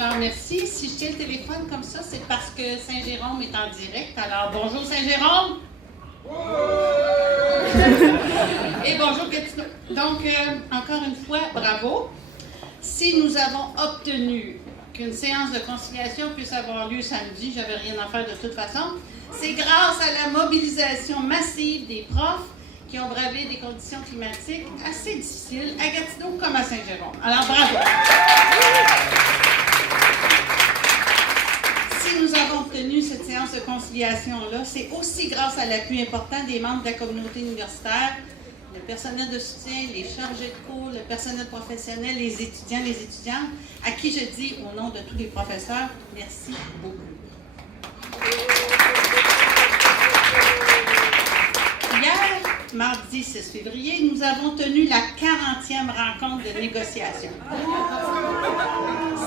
Alors, merci. Si je tiens le téléphone comme ça, c'est parce que Saint-Jérôme est en direct. Alors, bonjour Saint-Jérôme! Et bonjour Gatineau. Donc, encore une fois, bravo. Si nous avons obtenu qu'une séance de conciliation puisse avoir lieu samedi, j'avais rien à faire de toute façon, c'est grâce à la mobilisation massive des profs qui ont bravé des conditions climatiques assez difficiles à Gatineau comme à Saint-Jérôme. Alors, bravo! Si nous avons obtenu cette séance de conciliation-là, c'est aussi grâce à l'appui important des membres de la communauté universitaire, le personnel de soutien, les chargés de cours, le personnel professionnel, les étudiants, les étudiantes, à qui je dis, au nom de tous les professeurs, merci beaucoup. Hier, mardi 6 février, nous avons tenu la 40e rencontre de négociation.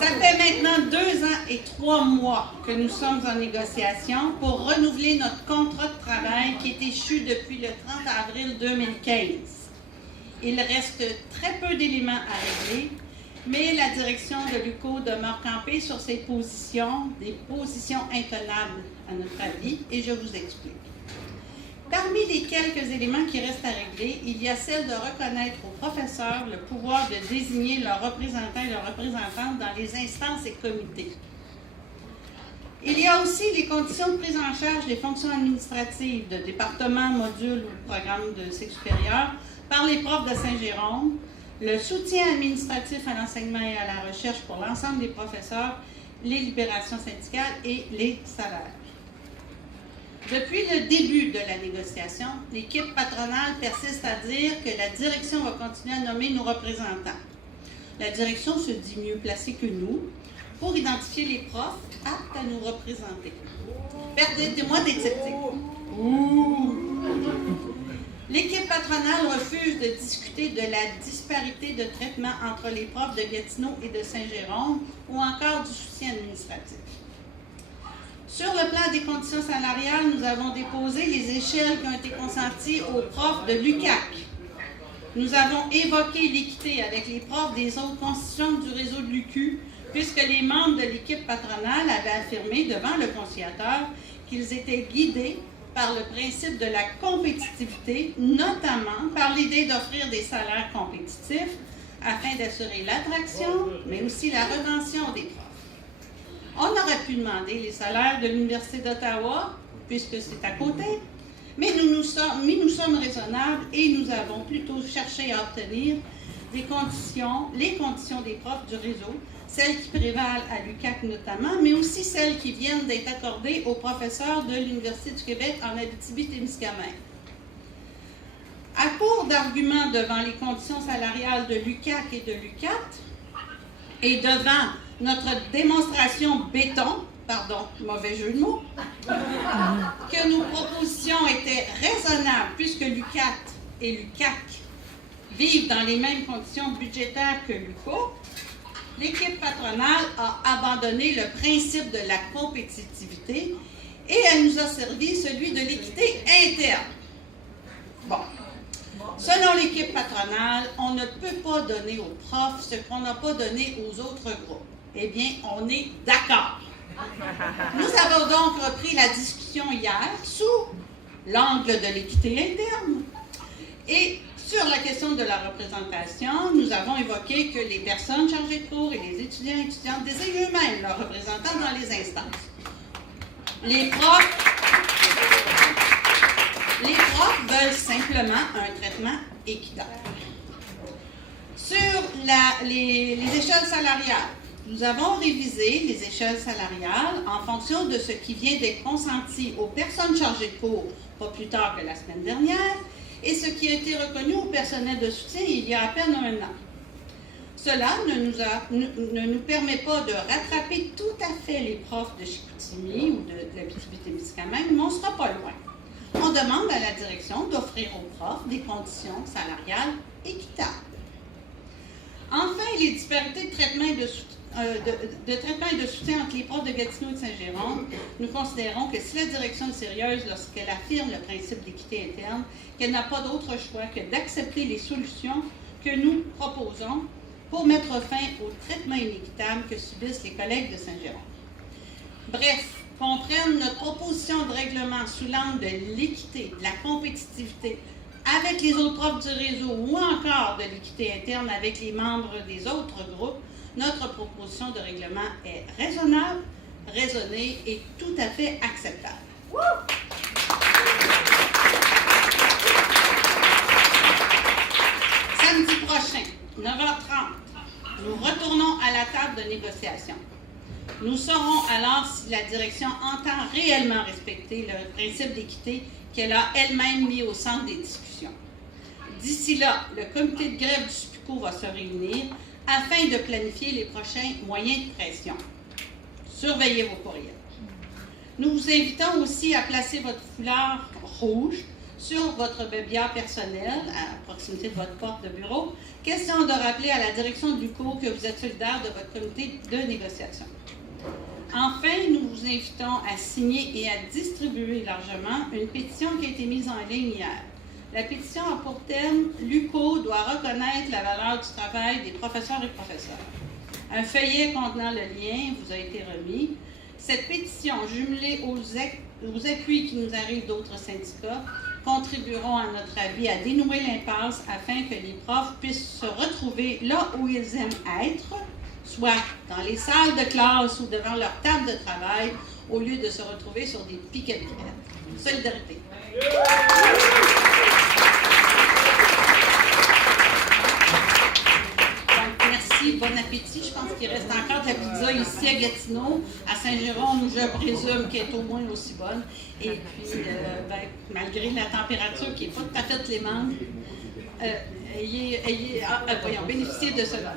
Ça fait maintenant 2 ans et 3 mois que nous sommes en négociation pour renouveler notre contrat de travail qui est échu depuis le 30 avril 2015. Il reste très peu d'éléments à régler, mais la direction de l'UQO demeure campée sur ses positions, des positions intenables à notre avis, et je vous explique. Parmi les quelques éléments qui restent à régler, il y a celle de reconnaître aux professeurs le pouvoir de désigner leurs représentants et leurs représentantes dans les instances et comités. Il y a aussi les conditions de prise en charge des fonctions administratives de départements, modules ou programmes de cycle supérieur par les profs de Saint-Jérôme, le soutien administratif à l'enseignement et à la recherche pour l'ensemble des professeurs, les libérations syndicales et les salaires. Depuis le début de la négociation, l'équipe patronale persiste à dire que la direction va continuer à nommer nos représentants. La direction se dit mieux placée que nous pour identifier les profs aptes à nous représenter. Permettez-moi d'être sceptique. L'équipe patronale refuse de discuter de la disparité de traitement entre les profs de Gatineau et de Saint-Jérôme ou encore du soutien administratif. Sur le plan des conditions salariales, nous avons déposé les échelles qui ont été consenties aux profs de l'UQAC. Nous avons évoqué l'équité avec les profs des autres constituants du réseau de l'UQ, puisque les membres de l'équipe patronale avaient affirmé devant le conciliateur qu'ils étaient guidés par le principe de la compétitivité, notamment par l'idée d'offrir des salaires compétitifs afin d'assurer l'attraction, mais aussi la retention des profs. On aurait pu demander les salaires de l'Université d'Ottawa, puisque c'est à côté, mais nous sommes raisonnables et nous avons plutôt cherché à obtenir les conditions des profs du réseau, celles qui prévalent à l'UQAC notamment, mais aussi celles qui viennent d'être accordées aux professeurs de l'Université du Québec en Abitibi-Témiscamingue. À court d'arguments devant les conditions salariales de l'UQAC et de l'UQAT, et devant notre démonstration béton, pardon, mauvais jeu de mots, que nos propositions étaient raisonnables puisque l'UQAT et l'UQAC vivent dans les mêmes conditions budgétaires que l'UQO, l'équipe patronale a abandonné le principe de la compétitivité et elle nous a servi celui de l'équité interne. Bon. Selon l'équipe patronale, on ne peut pas donner aux profs ce qu'on n'a pas donné aux autres groupes. Eh bien, on est d'accord. Nous avons donc repris la discussion hier sous l'angle de l'équité interne. Et sur la question de la représentation, nous avons évoqué que les personnes chargées de cours et les étudiants et étudiantes désignent eux-mêmes leurs représentants dans les instances. Les profs veulent simplement un traitement équitable. Sur les échelles salariales, nous avons révisé les échelles salariales en fonction de ce qui vient d'être consenti aux personnes chargées de cours, pas plus tard que la semaine dernière, et ce qui a été reconnu au personnel de soutien il y a à peine 1 an. Cela ne nous permet pas de rattraper tout à fait les profs de Chicoutimi ou de l'Abitibi-Témiscamingue, mais on ne sera pas loin. On demande à la direction d'offrir aux profs des conditions salariales équitables. Enfin, les disparités de traitement et de soutien entre les profs de Gatineau et de Saint-Jérôme, nous considérons que si la direction est sérieuse lorsqu'elle affirme le principe d'équité interne, qu'elle n'a pas d'autre choix que d'accepter les solutions que nous proposons pour mettre fin au traitement inéquitable que subissent les collègues de Saint-Jérôme. Bref, qu'on prenne notre proposition de règlement sous l'angle de l'équité, de la compétitivité avec les autres profs du réseau ou encore de l'équité interne avec les membres des autres groupes, notre proposition de règlement est raisonnable, raisonnée et tout à fait acceptable. Samedi prochain, 9h30, nous retournons à la table de négociation. Nous saurons alors si la direction entend réellement respecter le principe d'équité qu'elle a elle-même mis au centre des discussions. D'ici là, le comité de grève du SPUCO va se réunir afin de planifier les prochains moyens de pression. Surveillez vos courriels. Nous vous invitons aussi à placer votre foulard rouge sur votre bébia personnel à proximité de votre porte de bureau. Question de rappeler à la direction du cours que vous êtes solidaire de votre comité de négociation. Enfin, nous vous invitons à signer et à distribuer largement une pétition qui a été mise en ligne hier. La pétition a pour thème « L'UQO doit reconnaître la valeur du travail des professeurs et professeurs ». Un feuillet contenant le lien vous a été remis. Cette pétition, jumelée aux appuis qui nous arrivent d'autres syndicats, contribueront, à notre avis, à dénouer l'impasse afin que les profs puissent se retrouver là où ils aiment être, soit dans les salles de classe ou devant leur table de travail, au lieu de se retrouver sur des piquets de grève. Solidarité. Donc, merci, bon appétit. Je pense qu'il reste encore de la pizza ici à Gatineau. À Saint-Jérôme, je présume qu'elle est au moins aussi bonne. Et puis, malgré la température qui n'est pas tout à fait clémente, voyons, bénéficiez de cela.